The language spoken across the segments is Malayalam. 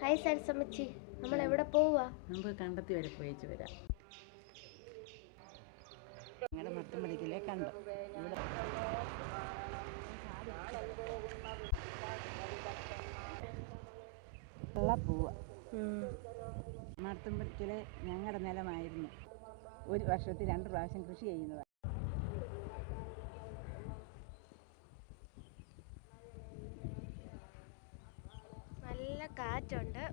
ഹായ് സരസമ്മച്ചി, നമ്മൾ എവിടെ പോവാ? നമുക്ക് കണ്ടെത്തി വരെ പോയിച്ച് വരാം. ഞങ്ങളുടെ മർത്തമ്പടിക്കലേ കണ്ടു. ഇവിടെ പോവാ. മർത്തമ്പടിക്കല് ഞങ്ങളുടെ നിലമായിരുന്നു. ഒരു വർഷത്തിൽ 2 പ്രാവശ്യം കൃഷി ചെയ്യുന്നതാണ്. നല്ല കാറ്റുണ്ട്.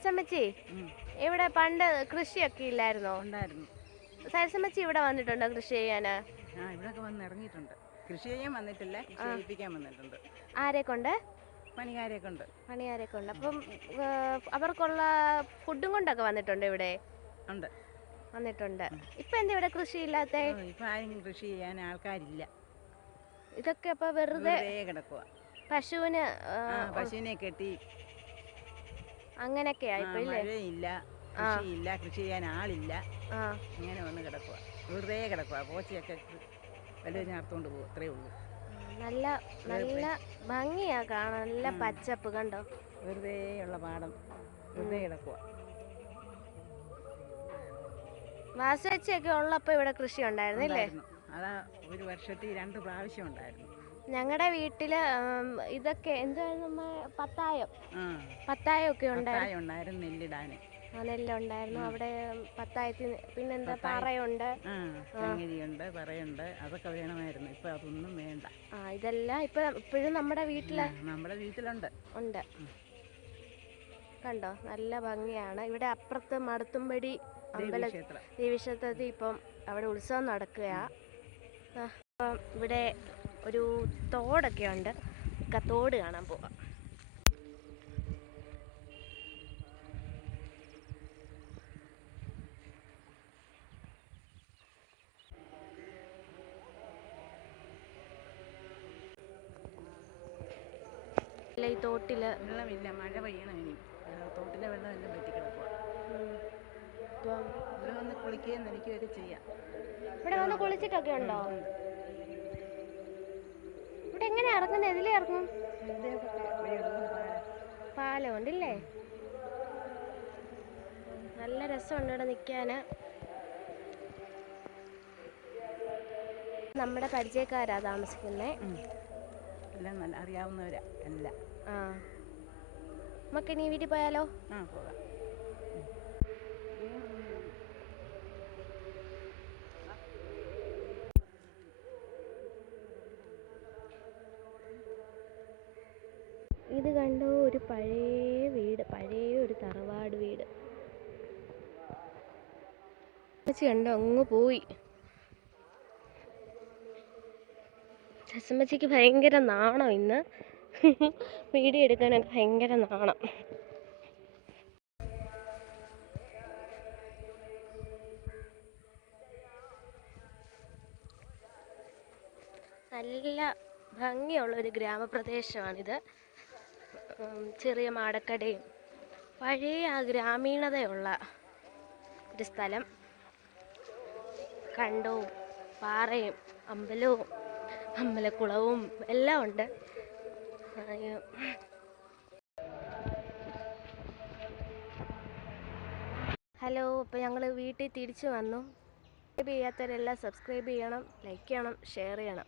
സരസമ്മച്ചി, ഇവിടെ പണ്ട് കൃഷിയൊക്കെ ഇല്ലായിരുന്നോ? ഉണ്ടായിരുന്നു. സരസമ്മച്ചി ഇവിടെ വന്നിട്ടുണ്ടോ കൃഷി ചെയ്യാന്? ഇവിടൊക്കെ വന്ന് ഇറങ്ങിയിട്ടുണ്ട്. കൃഷി ചെയ്യാൻ വന്നിട്ടില്ല, കൃഷി ചെയ്യിപ്പിക്കാൻ വന്നിട്ടുണ്ട്. ആരെ കൊണ്ട്? പണിക്കാരെ കൊണ്ട്. അപ്പം അവർക്കുള്ള ഫുഡും കൊണ്ടൊക്കെ വന്നിട്ടുണ്ട് ഇവിടെ? ഉണ്ട്, വന്നിട്ടുണ്ട്. ഇപ്പൊ എന്താ ഇവിടെ കൃഷി ഇല്ലാത്ത? ഇപ്പൊ ആരും കൃഷി ചെയ്യാൻ ആൾക്കാരില്ല. ഇതൊക്കെ അപ്പൊ വെറുതെ കിടക്കുക. പശുവിനെ കെട്ടി അങ്ങനെയൊക്കെ ആയിപ്പോയില്ലേ? മഴയില്ല, കൃഷിയില്ല, കൃഷി ചെയ്യാൻ ആളില്ല, അങ്ങനെ വന്ന് കിടക്കുക. വെറുതെ കിടക്കുക. പോച്ചയൊക്കെ വല്ലവരും നടത്തുകൊണ്ട് പോകും, അത്രേ ഉള്ളൂ. നല്ല നല്ല ഭംഗിയാ കാണാൻ, നല്ല പച്ചപ്പ് കണ്ടോ. വെറുതെ ഉള്ള പാടം, വെറുതെ കിടക്കുക. വാസവച്ചയൊക്കെ ഉള്ളപ്പോ ഇവിടെ കൃഷി ഉണ്ടായിരുന്നില്ലേ? അതാ, ഒരു വർഷത്തിൽ 2 പ്രാവശ്യം ഉണ്ടായിരുന്നു. ഞങ്ങളുടെ വീട്ടില് ഇതൊക്കെ എന്തായിരുന്നു, പത്തായം ഒക്കെ ഉണ്ടായിരുന്നു. നെല്ലിടാന് നെല്ലുണ്ടായിരുന്നു അവിടെ. പത്തായത്തിന് പിന്നെന്താ, പറയുണ്ട്, പറയുണ്ട്, അതൊക്കെ വേണമായിരുന്നു. ഇപ്പൊ അതൊന്നും വേണ്ട. ഇതെല്ലാം ഇപ്പോഴും നമ്മുടെ വീട്ടിലുണ്ട്. കണ്ടോ, നല്ല ഭംഗിയാണ്. ഇവിടെ അപ്പുറത്ത് മടത്തുംപടി ദേവീക്ഷേത്രത്തിൽ ഇപ്പം അവിടെ ഉത്സവം നടക്കുകയാ. അപ്പം ഇവിടെ ഒരു തോടൊക്കെ ഉണ്ട്. തോട് കാണാൻ പോവാം. ഈ തോട്ടില് വെള്ളമില്ല, മഴ പെയ്യണം. ഇനി തോട്ടിലെ വെള്ളം എല്ലാം പറ്റിക്കിടക്കുക. ഇവിടെ വന്ന് കുളിക്കുകയും നനയ്ക്കുകയൊക്കെ ചെയ്യാം. ഇവിടെ വന്ന് കുളിച്ചിട്ടൊക്കെ ഉണ്ടോ? ഇവിടെ എങ്ങനെ ഇറങ്ങുന്നത്? ഇതിലേ ഇറങ്ങും? പാലം ഉണ്ടല്ലേ? നല്ല രസമുണ്ട് ഇവിടെ നിൽക്കാന്. നമ്മുടെ പരിചയക്കാരാ താമസിക്കുന്നേ. എല്ലാം നല്ല അറിയാവുന്നവരാ എല്ലാം. നമുക്ക് ഇനി വീട്ടിൽ പോയാലോ? പോകാം. ഇത് കണ്ടോ, ഒരു പഴയ വീട്, പഴയ ഒരു തറവാട് വീട്. കണ്ടോ, അങ്ങ് പോയി. ചസമ്മച്ചിക്ക് ഭയങ്കര നാണം ഇന്ന്. വീഡിയോ എടുക്കാനൊക്കെ ഭയങ്കര നാണം. നല്ല ഭംഗിയുള്ളൊരു ഗ്രാമപ്രദേശമാണിത്. ചെറിയ മാടക്കടയും പഴയ ആ ഗ്രാമീണതയുള്ള ഒരു സ്ഥലം. കണ്ടോ, പാറയും അമ്പലവും അമ്പലക്കുളവും എല്ലാം ഉണ്ട്. ഹലോ, അപ്പോൾ ഞങ്ങൾ വീട്ടിൽ തിരിച്ചു വന്നു. സബ്സ്ക്രൈബ് ചെയ്യാത്തവരെല്ലാം സബ്സ്ക്രൈബ് ചെയ്യണം, ലൈക്ക് ചെയ്യണം, ഷെയർ ചെയ്യണം.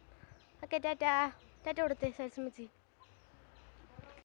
ഓക്കെ, ടാറ്റ കൊടുത്തേ സരസമ്മച്ചി.